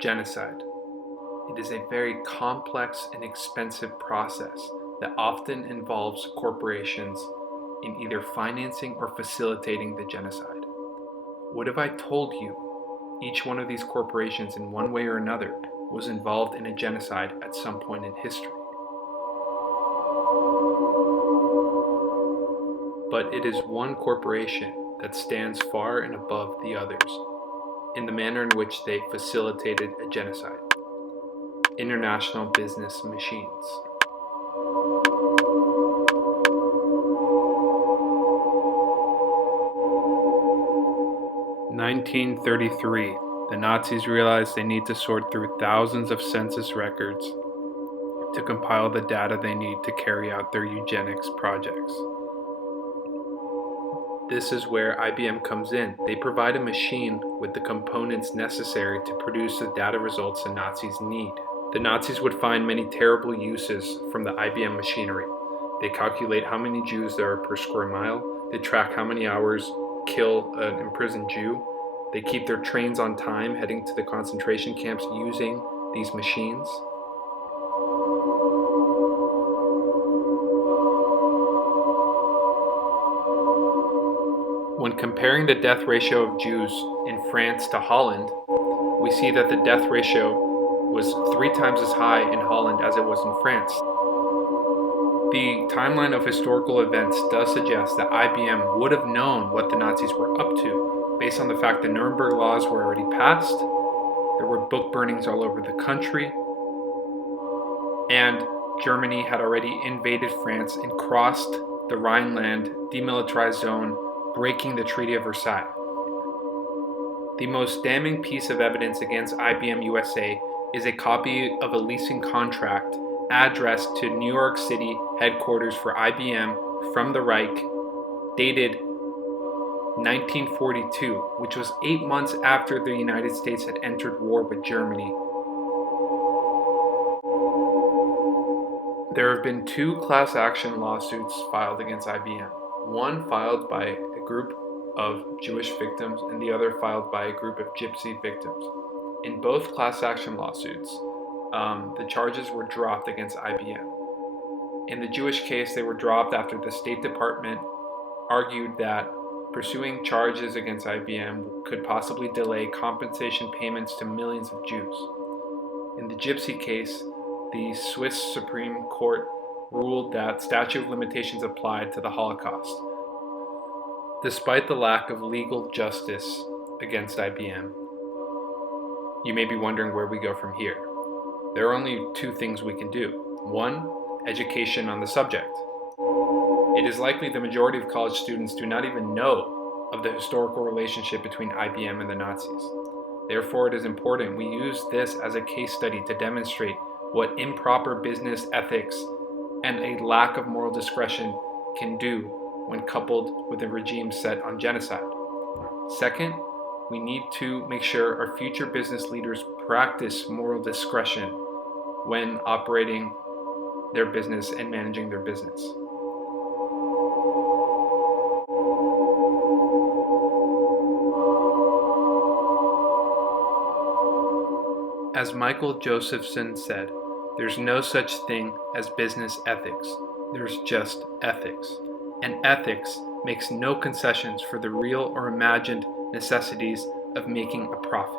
Genocide. It is a very complex and expensive process that often involves corporations in either financing or facilitating the genocide. What if I told you each one of these corporations in one way or another was involved in a genocide at some point in history? But it is one corporation that stands far and above the others in the manner in which they facilitated a genocide. International business machines. In 1933, the Nazis realized they need to sort through thousands of census records to compile the data they need to carry out their eugenics projects. This is where IBM comes in. They provide a machine with the components necessary to produce the data results the Nazis need. The Nazis would find many terrible uses from the IBM machinery. They calculate how many Jews there are per square mile. They track how many hours kill an imprisoned Jew. They keep their trains on time heading to the concentration camps using these machines. When comparing the death ratio of Jews in France to Holland, we see that the death ratio was 3 times as high in Holland as it was in France. The timeline of historical events does suggest that IBM would have known what the Nazis were up to, based on the fact that Nuremberg laws were already passed, there were book burnings all over the country, and Germany had already invaded France and crossed the Rhineland demilitarized zone, breaking the Treaty of Versailles. The most damning piece of evidence against IBM USA is a copy of a leasing contract addressed to New York City headquarters for IBM from the Reich, dated 1942, which was 8 months after the United States had entered war with Germany. There have been 2 class action lawsuits filed against IBM. One filed by a group of Jewish victims and the other filed by a group of Gypsy victims. In both class action lawsuits, the charges were dropped against IBM. In the Jewish case, they were dropped after the State Department argued that pursuing charges against IBM could possibly delay compensation payments to millions of Jews. In the Gypsy case, the Swiss Supreme Court ruled that statute of limitations applied to the Holocaust. Despite the lack of legal justice against IBM, you may be wondering where we go from here. There are only 2 things we can do. 1, education on the subject. It is likely the majority of college students do not even know of the historical relationship between IBM and the Nazis. Therefore, it is important we use this as a case study to demonstrate what improper business ethics and a lack of moral discretion can do when coupled with a regime set on genocide. Second, we need to make sure our future business leaders practice moral discretion when operating their business and managing their business. As Michael Josephson said, there's no such thing as business ethics. There's just ethics. And ethics makes no concessions for the real or imagined necessities of making a profit.